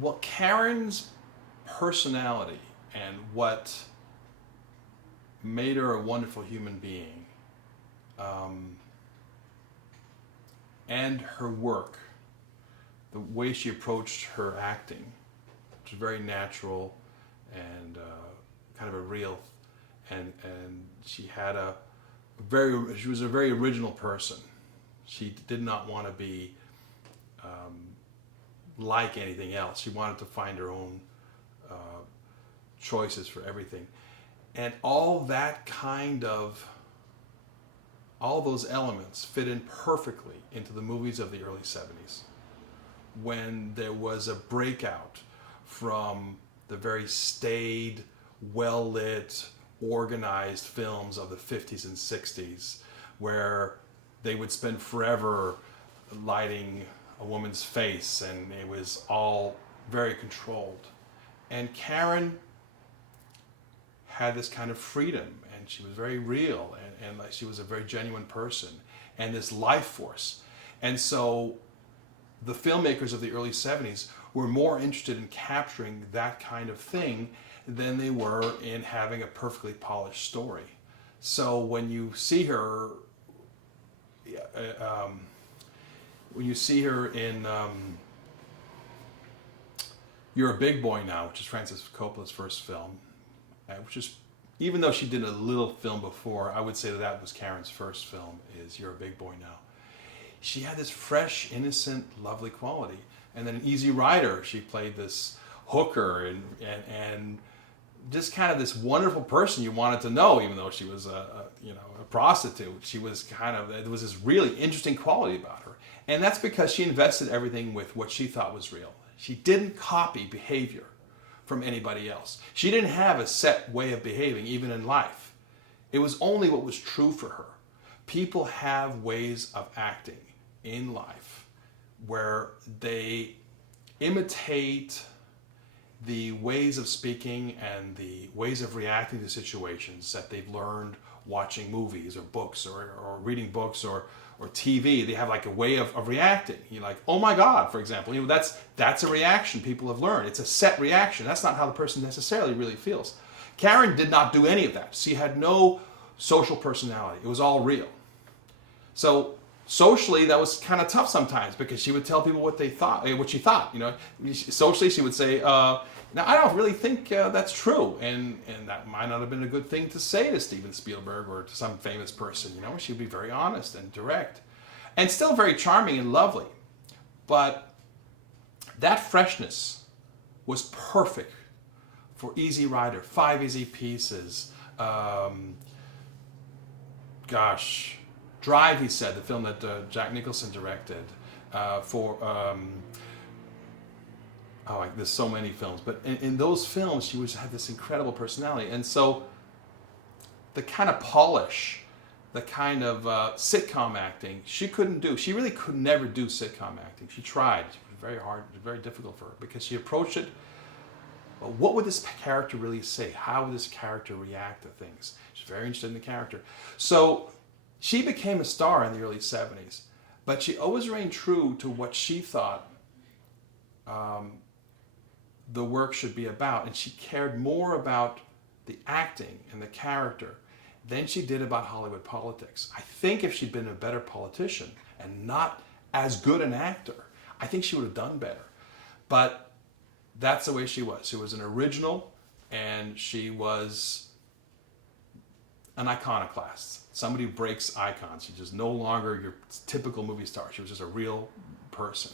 Well, Karen's personality and what made her a wonderful human being, um, and her work, the way she approached her acting, which was very natural and kind of a real, and she had she was a very original person. She did not want to be like anything else. She wanted to find her own choices for everything. And all those elements fit in perfectly into the movies of the early 70s, when there was a breakout from the very staid, well-lit, organized films of the 50s and 60s, where they would spend forever lighting a woman's face and it was all very controlled. And Karen had this kind of freedom, and she was very real, and like she was a very genuine person and this life force. And so the filmmakers of the early 70s were more interested in capturing that kind of thing than they were in having a perfectly polished story. So when you see her in You're a Big Boy Now, which is Francis Coppola's first film, which is, even though she did a little film before, I would say that was Karen's first film, is You're a Big Boy Now. She had this fresh, innocent, lovely quality. And then in Easy Rider, she played this hooker and just kind of this wonderful person you wanted to know, even though she was a prostitute. She was there was this really interesting quality about her. And that's because she invested everything with what she thought was real. She didn't copy behavior from anybody else. She didn't have a set way of behaving, even in life. It was only what was true for her. People have ways of acting in life where they imitate the ways of speaking and the ways of reacting to situations that they've learned watching movies or books or reading books or TV. They have like a way of reacting. You're like, oh my God, for example. That's a reaction people have learned. It's a set reaction. That's not how the person necessarily really feels. Karen did not do any of that. She had no social personality. It was all real. So socially, that was kind of tough sometimes because she would tell people what she thought. Socially, she would say, "Now I don't really think that's true," and that might not have been a good thing to say to Steven Spielberg or to some famous person. She'd be very honest and direct, and still very charming and lovely. But that freshness was perfect for Easy Rider, 5 Easy Pieces. Drive, he said, the film that Jack Nicholson directed. There's so many films, but in those films, she had this incredible personality, and so the kind of polish, the kind of sitcom acting, she couldn't do. She really could never do sitcom acting. She tried. It was very hard. It was very difficult for her because she approached it. Well, what would this character really say? How would this character react to things? She's very interested in the character. So she became a star in the early 70s, but she always remained true to what she thought the work should be about, and she cared more about the acting and the character than she did about Hollywood politics. I think if she'd been a better politician and not as good an actor, I think she would have done better. But that's the way she was. She was an original, and she was an iconoclast. Somebody who breaks icons. She's just no longer your typical movie star. She was just a real person.